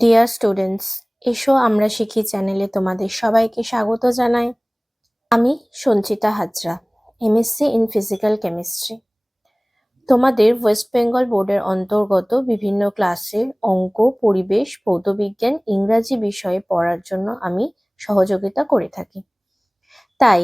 Dear students, এসো আমরা শিখি চ্যানেলে তোমাদের সবাইকে স্বাগত জানাই। আমি Sanchita Hazra, MSc in physical chemistry. তোমাদের ওয়েস্ট বেঙ্গল বোর্ডের অন্তর্গত বিভিন্ন ক্লাসের অঙ্ক, পরিবেশ, ভৌতবিজ্ঞান, ইংরাজি বিষয়ে পড়ার জন্য আমি সহযোগিতা করে থাকি। তাই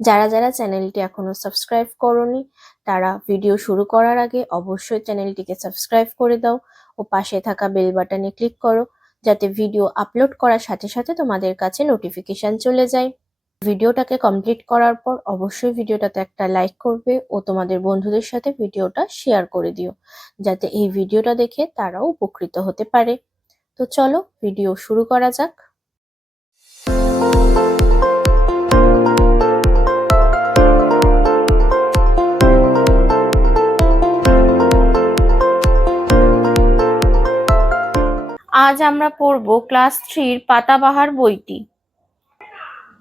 যারা যারা চ্যানেলটি এখনো সাবস্ক্রাইব করোনি তারা ভিডিও শুরু করার আগে অবশ্যই চ্যানেলটিকে সাবস্ক্রাইব করে দাও ও পাশে থাকা বেল বাটনে ক্লিক করো, যাতে ভিডিও আপলোড করার সাথে সাথে তোমাদের কাছে নোটিফিকেশন চলে যায়। ভিডিওটাকে কমপ্লিট করার পর অবশ্যই ভিডিওটাতে একটা লাইক করবে ও তোমাদের বন্ধুদের সাথে ভিডিওটা শেয়ার করে দিও, যাতে এই ভিডিওটা দেখে তারাও উপকৃত হতে পারে। তো চলো ভিডিও শুরু করা যাক। আজ আমরা পড়ব ক্লাস 3-র পাতাবাহার বইটি।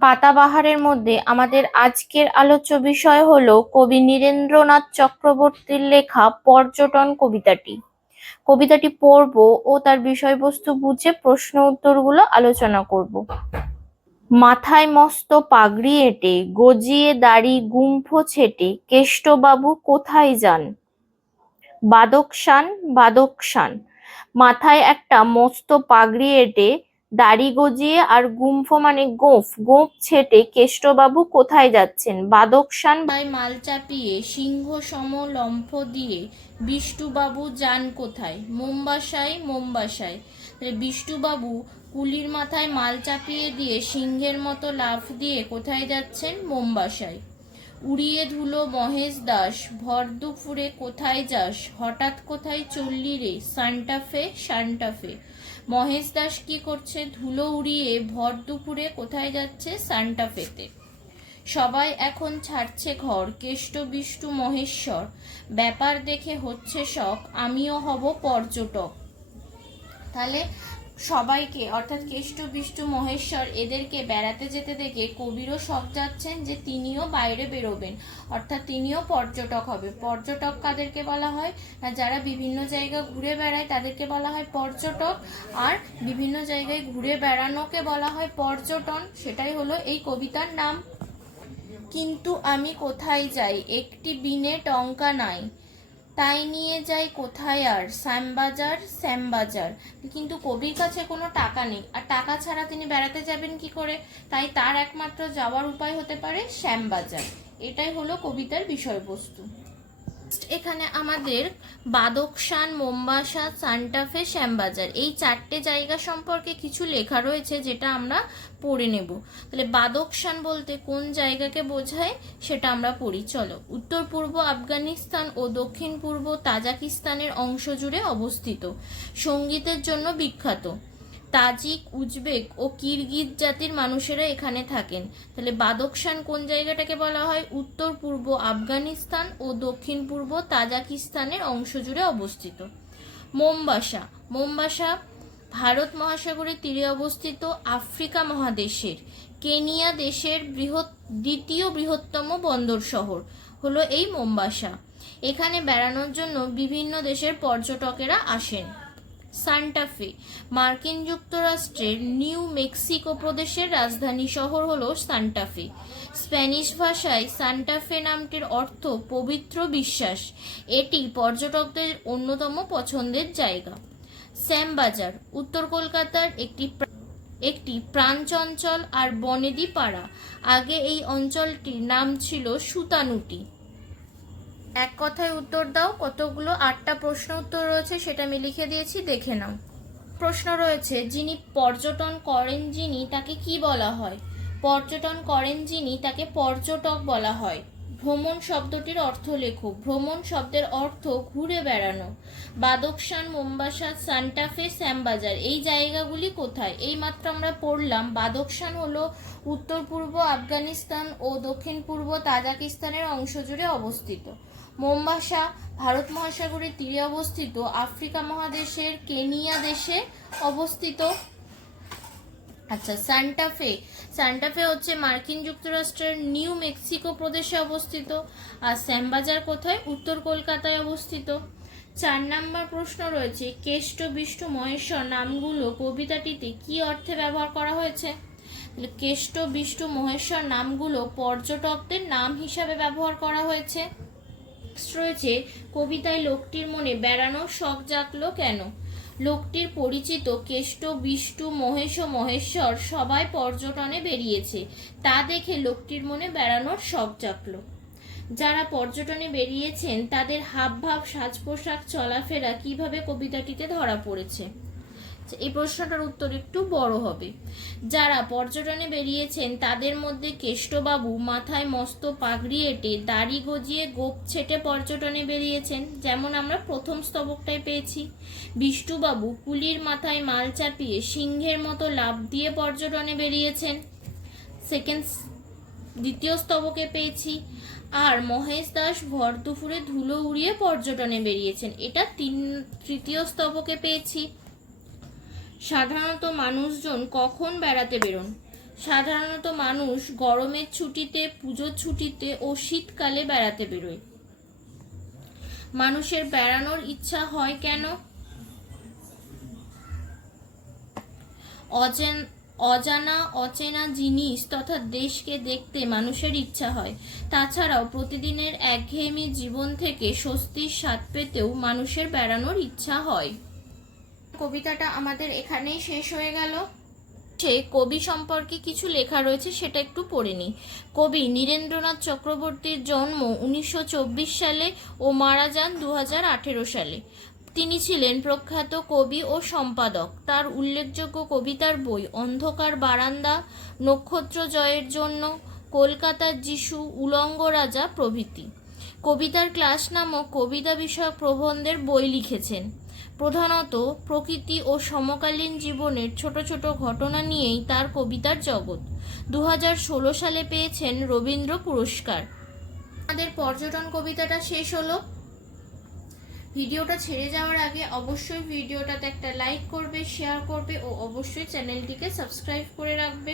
পাতাবাহারের মধ্যে আমাদের আজকের আলোচ্য বিষয় হলো কবি নীরেন্দ্রনাথ চক্রবর্তীর লেখা পর্যটন কবিতাটি। কবিতাটি পড়ব ও তার বিষয়বস্তু বুঝে প্রশ্ন উত্তরগুলো আলোচনা করব। মাথায় মস্ত পাগড়ি এঁটে, গজিয়ে দাড়ি গুম্ফ ছেটে, কেষ্টবাবু কোথায় যান? বাদকশান বাদকশান। মাথায় একটা মস্ত পাগড়ি এঁটে, দাড়ি গজিয়ে আর গুম্ফ মানে গোঁফ গোঁফ ছেটে কেষ্টবাবু কোথায় যাচ্ছেন? বাদকশান মাল চাপিয়ে সিংহ সম লম্ফ দিয়ে বিষ্টুবাবু যান কোথায়? মোমবাসায় মোমবাসায়। বিষ্টুবাবু কুলির মাথায় মাল চাপিয়ে দিয়ে সিংহের মতো লাফ দিয়ে কোথায় যাচ্ছেন? মোমবাসায়। উড়িয়ে ধুলো মহেশ দাস, ভর দুপুরে কোথায় যাস? হঠাৎ কোথায় চললি রে? সান্টাফে সান্টাফে। মহেশ দাস কি করছে? ধুলো উড়িয়ে ভর দুপুরে কোথায় যাচ্ছে? সান্টাফেতে। সবাই এখন ছাড়ছে ঘর, কেষ্ট বিষ্টু মহেশ্বর, ব্যাপার দেখে হচ্ছে শখ, আমিও হব পর্যটক। তাহলে সবাইকে অর্থাৎ কেষ্ট বিষ্টু মহেশ্বর এদেরকে বেড়াতে যেতে দেখে কবিরও শখ যাচ্ছেন যে তিনিও বাইরে বেরোবেন, অর্থাৎ তিনিও পর্যটক হবে। পর্যটক কাদেরকে বলা হয়? যারা বিভিন্ন জায়গা ঘুরে বেড়ায় তাদেরকে বলা হয় পর্যটক, আর বিভিন্ন জায়গায় ঘুরে বেড়ানোকে বলা হয় পর্যটন। সেটাই হলো এই কবিতার নাম। কিন্তু আমি কোথায় যাই, একটি বিনে টঙ্কা নাই, তাই নিয়ে যাই কোথায় আর? শ্যামবাজার শ্যামবাজার। কিন্তু কবির কাছে কোনো টাকা নেই, আর টাকা ছাড়া তিনি বেড়াতে যাবেন কি করে? তাই তার একমাত্র যাওয়ার উপায় হতে পারে শ্যামবাজার। এটাই হলো কবিতার বিষয়বস্তু। এখানে আমাদের বাদকশান, মোমবাসা, সান্টাফে, শ্যামবাজার এই চারটে জায়গা সম্পর্কে কিছু লেখা রয়েছে, যেটা আমরা পড়ে নেব। তাহলে বাদকশান বলতে কোন জায়গাকে বোঝায় সেটা আমরা পড়ি। চলো। উত্তর পূর্ব আফগানিস্তান ও দক্ষিণ পূর্ব তাজিকিস্তানের অংশ জুড়ে অবস্থিত, সঙ্গীতের জন্য বিখ্যাত। তাজিক, উজবেক ও কিরগিজ জাতির মানুষেরা এখানে থাকেন। তাহলে বাদকশান কোন জায়গাটাকে বলা হয়? উত্তর পূর্ব আফগানিস্তান ও দক্ষিণ পূর্ব তাজিকিস্তানের অংশ জুড়ে অবস্থিত। মোমবাসা, মোমবাসা ভারত মহাসাগরের তীরে অবস্থিত আফ্রিকা মহাদেশের কেনিয়া দেশের দ্বিতীয় বৃহত্তম বন্দর শহর হলো এই মোমবাসা। এখানে বেড়ানোর জন্য বিভিন্ন দেশের পর্যটকেরা আসেন। সান্টাফে মার্কিন যুক্তরাষ্ট্রের নিউ মেক্সিকো প্রদেশের রাজধানী শহর হলো সান্টাফে। স্প্যানিশ ভাষায় সান্টাফে নামটির অর্থ পবিত্র বিশ্বাস। এটি পর্যটকদের অন্যতম পছন্দের জায়গা। শ্যামবাজার উত্তর কলকাতার একটি প্রাণচঞ্চল আর বনেদি পাড়া। আগে এই অঞ্চলটির নাম ছিল সুতানুটি। এক কথায় উত্তর দাও। কতগুলো 8টা প্রশ্ন উত্তর রয়েছে, সেটা আমি লিখে দিয়েছি, দেখে নাও। প্রশ্ন রয়েছে, যিনি পর্যটন করেন যিনি তাকে কি বলা হয়? পর্যটন করেন যিনি তাকে পর্যটক বলা হয়। ভ্রমণ শব্দটির অর্থ লেখো। ভ্রমণ শব্দের অর্থ ঘুরে বেড়ানো। বাদকশান, মোমবাসা, সান্টাফে, শ্যামবাজার এই জায়গাগুলি কোথায়? এই মাত্র আমরা পড়লাম। বাদকশান হলো উত্তর পূর্ব আফগানিস্তান ও দক্ষিণ পূর্ব তাজিকিস্তানের অংশ জুড়ে অবস্থিত। মোমবাসা ভারত মহাসাগরের তীরে অবস্থিত আফ্রিকা মহাদেশের কেনিয়া দেশে অবস্থিত। আচ্ছা, সান্টাফে, সান্টাফে হচ্ছে মার্কিন যুক্তরাষ্ট্রের নিউ মেক্সিকো প্রদেশে অবস্থিত। আর শ্যামবাজার কোথায়? উত্তর কলকাতায় অবস্থিত। 4 নম্বর প্রশ্ন রয়েছে, কেষ্ট, বিষ্টু, মহেশ্বর নামগুলো কবিতাটিতে কি অর্থে ব্যবহার করা হয়েছে? কেষ্ট, বিষ্টু, মহেশ্বর নামগুলো পর্যটকদের নাম হিসাবে ব্যবহার করা হয়েছে। রয়েছে, কবিতায় লোকটির মনে বেড়ানোর শখ জাগলো কেন? লোকটির পরিচিত কেষ্ট, বিষ্টু, মহেশ ও মহেশ্বর সবাই পর্যটনে বেরিয়েছে, তা দেখে লোকটির মনে বেড়ানোর শখ জাগলো। যারা পর্যটনে বেরিয়েছেন তাদের হাবভাব, সাজ পোশাক, চলাফেরা কিভাবে কবিতাটিতে ধরা পড়েছে? এই প্রশ্নটার উত্তর একটু বড় হবে। যারা পর্যটনে বেরিয়েছেন তাদের মধ্যে কেষ্টবাবু মাথায় মস্ত পাগড়ি এঁটে, দাড়ি গজিয়ে, গোপ ছেটে পর্যটনে বেরিয়েছেন, যেমন আমরা প্রথম স্তবকটায় পেয়েছি। বিষ্টুবাবু কুলির মাথায় মাল চাপিয়ে সিংহের মতো লাফ দিয়ে পর্যটনে বেরিয়েছেন, দ্বিতীয় স্তবকে পেয়েছি। আর মহেশ দাস ভর দুপুরে ধুলো উড়িয়ে পর্যটনে বেরিয়েছেন, এটা তৃতীয় স্তবকে পেয়েছি। সাধারণত মানুষজন কখন বেড়াতে বেরোন? সাধারণত মানুষ গরমের ছুটিতে, পুজোর ছুটিতে ও শীতকালে বেড়াতে বেরোয়। মানুষের বেড়ানোর ইচ্ছা হয় কেন? অজানা অচেনা জিনিস তথা দেশকে দেখতে মানুষের ইচ্ছা হয়। তাছাড়াও প্রতিদিনের একঘেয়েমি জীবন থেকে স্বস্তির স্বাদ পেতেও মানুষের বেড়ানোর ইচ্ছা হয়। কবিতাটা আমাদের এখানেই শেষ হয়ে গেল। কবি সম্পর্কে কিছু লেখা রয়েছে, সেটা একটু পড়ে নিই। কবি নীরেন্দ্রনাথ চক্রবর্তীর জন্ম 1924 সালে ও মারা যান 2018 সালে। তিনি ছিলেন প্রখ্যাত কবি ও সম্পাদক। তার উল্লেখযোগ্য কবিতার বই অন্ধকার বারান্দা, নক্ষত্র জয়ের জন্য, কলকাতার যিশু, উলঙ্গ রাজা প্রভৃতি। কবিতার ক্লাস নামক কবিতা বিষয়ক প্রবন্ধের বই লিখেছেন। প্রধানত প্রকৃতি ও সমকালীন জীবনের ছোট ছোট ঘটনা নিয়েই তার কবিতার জগৎ। 2016 সালে পেয়েছেন রবীন্দ্র পুরস্কার। আমাদের পর্যটন কবিতাটা শেষ হলো। ভিডিওটা ছেড়ে যাওয়ার আগে অবশ্যই ভিডিওটাতে একটা লাইক করবে, শেয়ার করবে ও অবশ্যই চ্যানেলটিকে সাবস্ক্রাইব করে রাখবে।